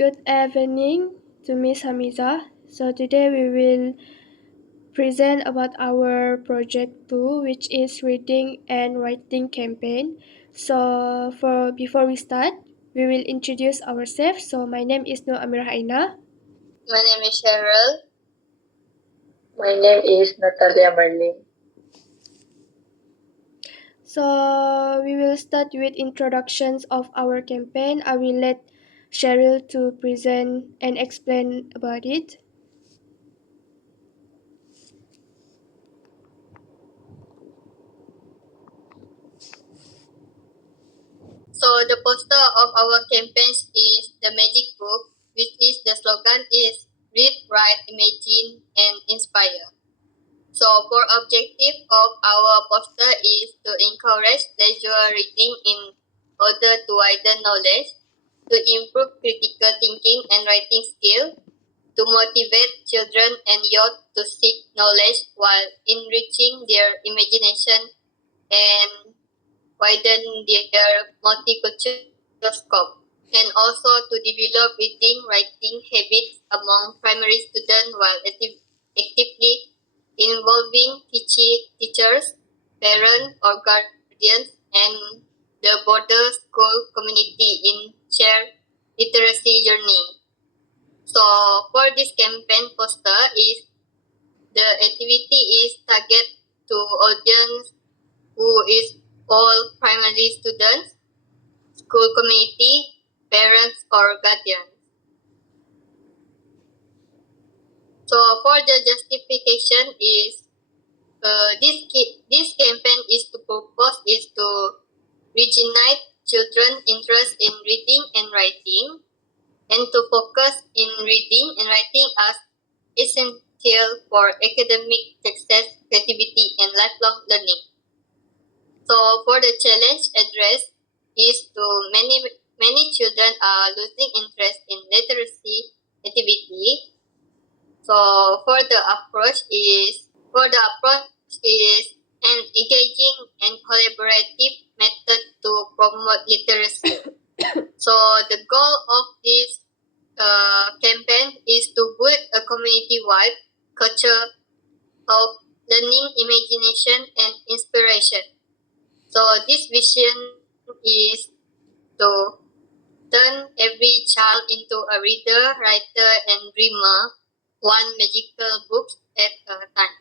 Good evening to Miss Hamiza. So today we will present about our project 2, which is reading and writing campaign. So for before we start, we will introduce ourselves. So my name is Nur Amir Aina. My name is Cheryl. My name is Natalia Marlene. So we will start with introductions of our campaign. I will let Cheryl to present and explain about it. So the poster of our campaigns is the magic book, which is the slogan is read, write, imagine, and inspire. So for objective of our poster is to encourage leisure reading in order to widen knowledge, to improve critical thinking and writing skill, to motivate children and youth to seek knowledge while enriching their imagination and widen their multicultural scope, and also to develop reading writing habits among primary students while actively involving teachers, parents, or guardians, and the border school community in shared literacy journey. So for this campaign poster is the activity is target to audience who is all primary students, school community, parents, or guardians. So for the justification is this campaign is to purpose is to reignite children interest in reading and writing, and to focus in reading and writing as essential for academic success, creativity, and lifelong learning. So for the challenge addressed is to many children are losing interest in literacy activity. So for the approach is an engaging and collaborative method to promote literacy. So the goal of this campaign is to build a community-wide culture of learning, imagination, and inspiration. So this vision is to turn every child into a reader, writer, and dreamer, one magical book at a time.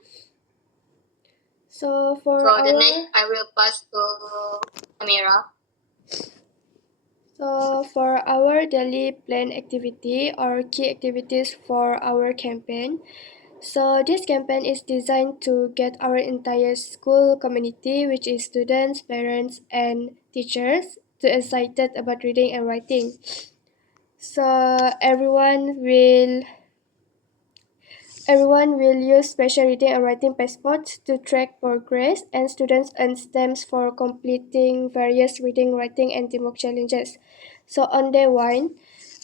So for So our the next I will pass to Amira. So for our daily plan activity or key activities for our campaign. So this campaign is designed to get our entire school community, which is students, parents, and teachers, to excited about reading and writing. So Everyone will use special reading and writing passports to track progress, and students earn stamps for completing various reading, writing, and teamwork challenges. So on day 1,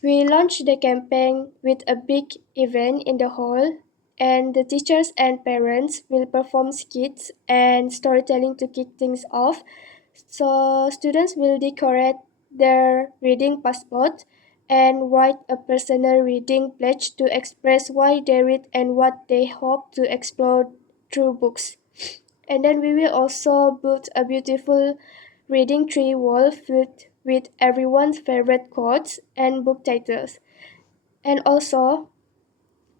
we launched the campaign with a big event in the hall, and the teachers and parents will perform skits and storytelling to kick things off. So students will decorate their reading passport and write a personal reading pledge to express why they read and what they hope to explore through books. And then we will also build a beautiful reading tree wall filled with everyone's favorite quotes and book titles. And also,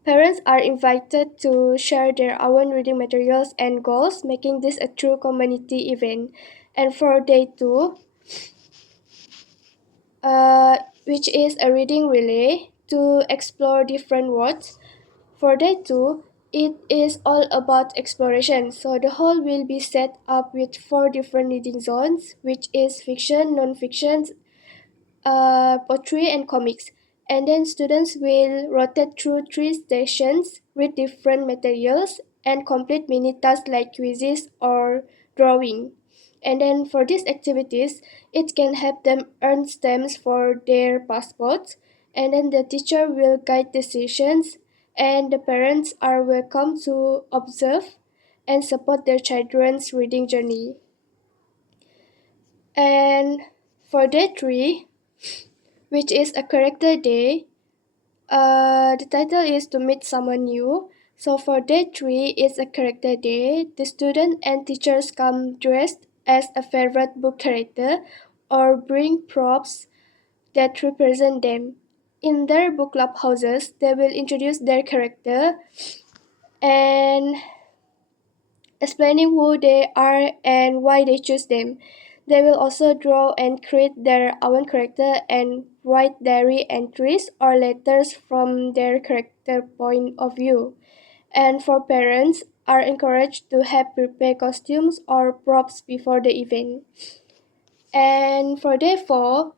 parents are invited to share their own reading materials and goals, making this a true community event. And for day 2, which is a reading relay to explore different words. For day 2, it is all about exploration. So the hall will be set up with 4 different reading zones, which is fiction, non-fiction, poetry, and comics. And then students will rotate through 3 stations, read different materials, and complete mini tasks like quizzes or drawing. And then for these activities, it can help them earn stamps for their passports. And then the teacher will guide decisions, and the parents are welcome to observe and support their children's reading journey. And for day 3, which is a character day, The title is To Meet Someone New. So for day 3 is a character day. The student and teachers come dressed as a favorite book character or bring props that represent them. In their book club houses, they will introduce their character and explaining who they are and why they choose them. They will also draw and create their own character and write diary entries or letters from their character point of view. And for parents, are encouraged to have prepared costumes or props before the event. And for day 4,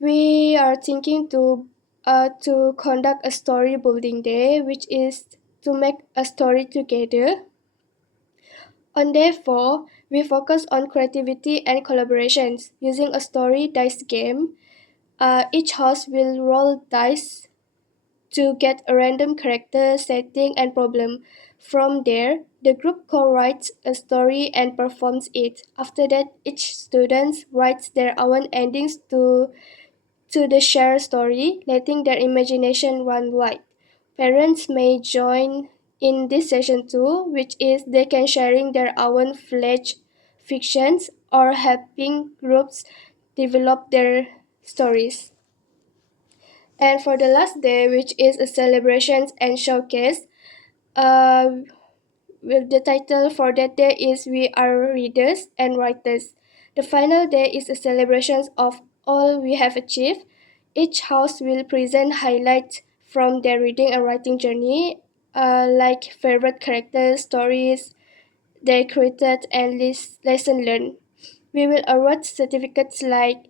we are thinking to conduct a story building day, which is to make a story together. On day 4, we focus on creativity and collaborations using a story dice game. Each host will roll dice to get a random character, setting, and problem. From there, the group co-writes a story and performs it. After that, each student writes their own endings to the shared story, letting their imagination run wild. Parents may join in this session too, which is they can sharing their own fledged fictions or helping groups develop their stories. And for the last day, which is a celebrations and showcase, uh, the title for that day is We Are Readers and Writers. The final day is a celebration of all we have achieved. Each house will present highlights from their reading and writing journey, like favorite characters, stories they created, and lesson learned. We will award certificates like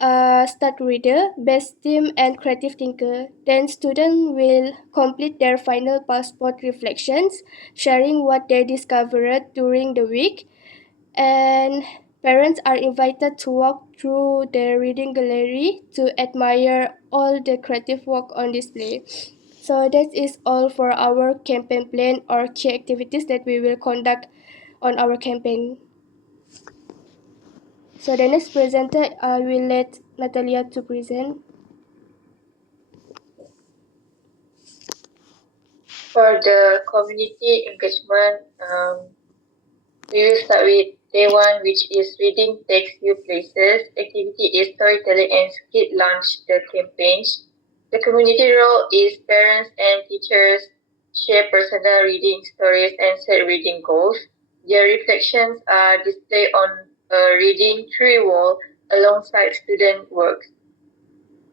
Stud Reader, Best Team, and Creative Thinker. Then students will complete their final passport reflections, sharing what they discovered during the week. And parents are invited to walk through the reading gallery to admire all the creative work on display. So that is all for our campaign plan or key activities that we will conduct on our campaign. So the next presenter, I will let Natalia to present. For the community engagement, we will start with day 1, which is reading takes you places. Activity is storytelling and skit launch the campaigns. The community role is parents and teachers share personal reading stories and set reading goals. Their reflections are displayed on a reading tree wall alongside student works.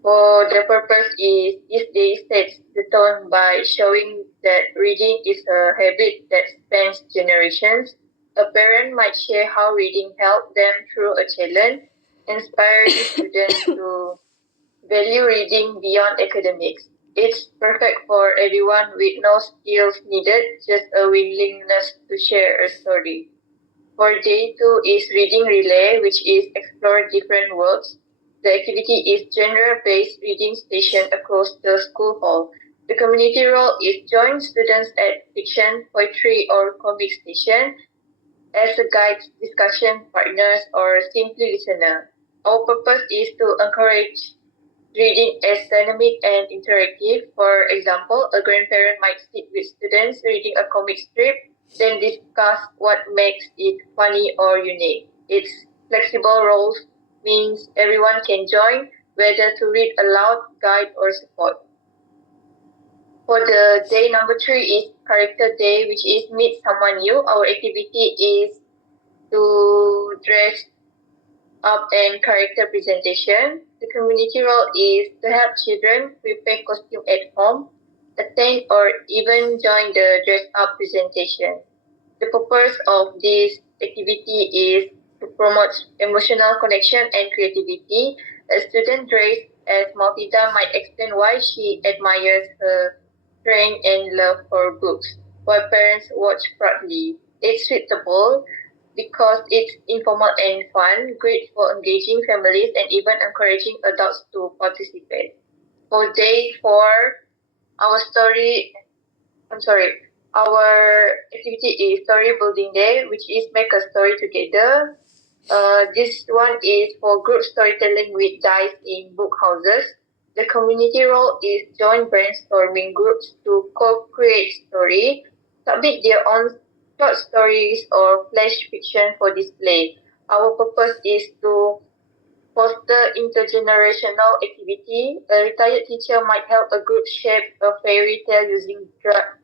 For the purpose is this day sets the tone by showing that reading is a habit that spans generations. A parent might share how reading helped them through a challenge, inspiring students to value reading beyond academics. It's perfect for everyone with no skills needed, just a willingness to share a story. For day 2 is reading relay, which is explore different worlds. The activity is genre-based reading station across the school hall. The community role is join students at fiction, poetry, or comic station as a guide, discussion partners, or simply listener. Our purpose is to encourage reading as dynamic and interactive. For example, a grandparent might sit with students reading a comic strip, then discuss what makes it funny or unique. Its flexible roles means everyone can join, whether to read aloud, guide, or support. For the day number 3 is character day, which is meet someone new. Our activity is to dress up and character presentation. The community role is to help children prepare costume at home, attend or even join the dress up presentation. The purpose of this activity is to promote emotional connection and creativity. A student dressed as Maltida might explain why she admires her strength and love for books, while parents watch proudly. It's suitable because it's informal and fun, great for engaging families and even encouraging adults to participate. For day 4, our story I'm sorry. Our activity is story building day, which is make a story together. This one is for group storytelling with dice in book houses. The community role is join brainstorming groups to co-create story, submit their own short stories or flash fiction for display. Our purpose is to foster intergenerational activity. A retired teacher might help a group shape a fairy tale using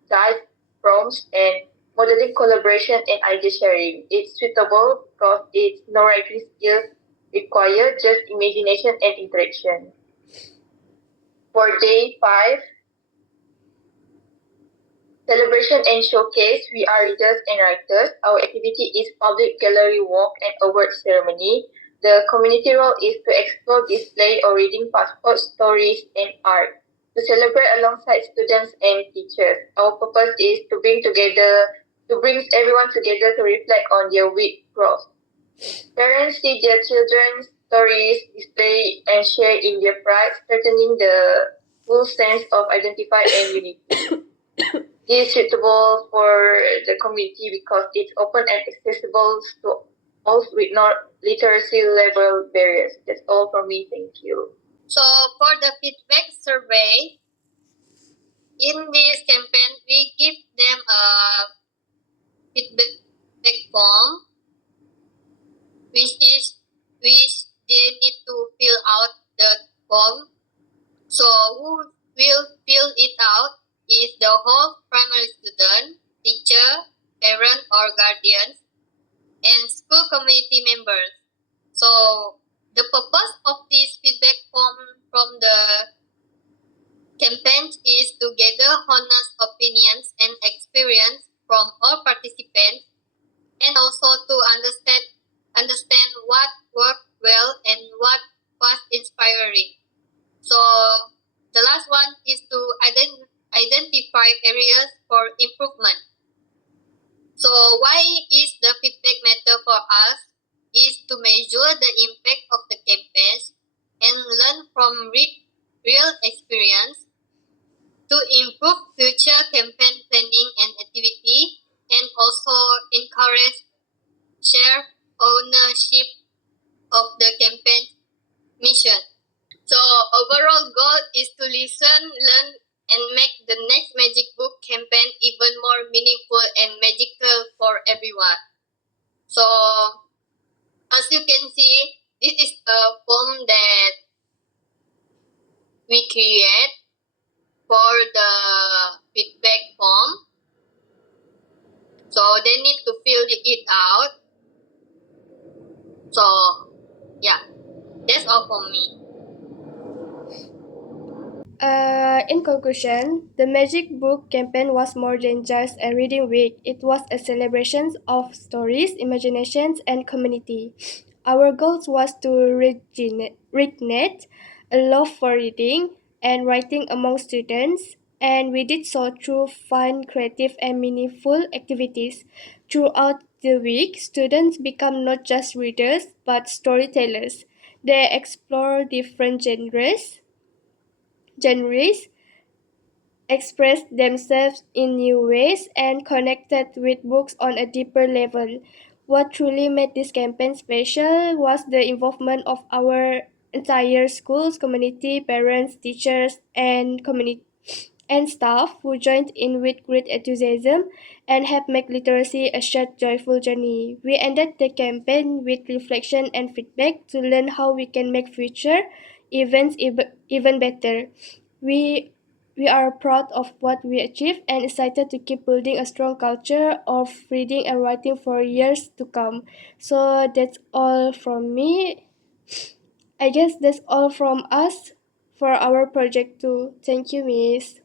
dice prompts and modeling collaboration and idea sharing. It's suitable because it's no writing skill required, just imagination and interaction. For day 5, celebration and showcase, we are readers and writers. Our activity is public gallery walk and award ceremony. The community role is to explore, display, or reading passport stories and art. To celebrate alongside students and teachers. Our purpose is to bring everyone together to reflect on their week growth. Parents see their children's stories displayed and share in their pride, strengthening the full sense of identify and unity. It is suitable for the community because it's open and accessible to all with no literacy level barriers. That's all from me. Thank you. So for the feedback survey, in this campaign, we give them a feedback form, which they need to fill out the form. So who will fill it out is the whole primary student, teacher, parent or guardians, and school community members. So the purpose of this feedback form from the campaign is to gather honest opinions and experience from all participants and also to understand what worked well and what was inspiring. So the last one is to identify areas for improvement. So why is the feedback matter for us is to measure the impact of the campaigns and learn from real experience to improve future campaign planning and activity and also encourage share ownership of the campaign mission. So overall goal is to listen, learn, and make the next Magic Book campaign even more meaningful and magical for everyone. So as you can see, this is a form that we create for the feedback form. So they need to fill it out. So yeah, that's all for me. In conclusion, the Magic Book campaign was more than just a reading week. It was a celebration of stories, imaginations, and community. Our goal was to reignite a love for reading and writing among students, and we did so through fun, creative, and meaningful activities. Throughout the week, students become not just readers but storytellers. They explore different genres, expressed themselves in new ways, and connected with books on a deeper level. What truly made this campaign special was the involvement of our entire school's community, parents, teachers, and staff who joined in with great enthusiasm and helped make literacy a shared joyful journey. We ended the campaign with reflection and feedback to learn how we can make future events even better. We we are proud of what we achieved and excited to keep building a strong culture of reading and writing for years to come. So that's all from me. I guess that's all from us for our project too. Thank you, Miss.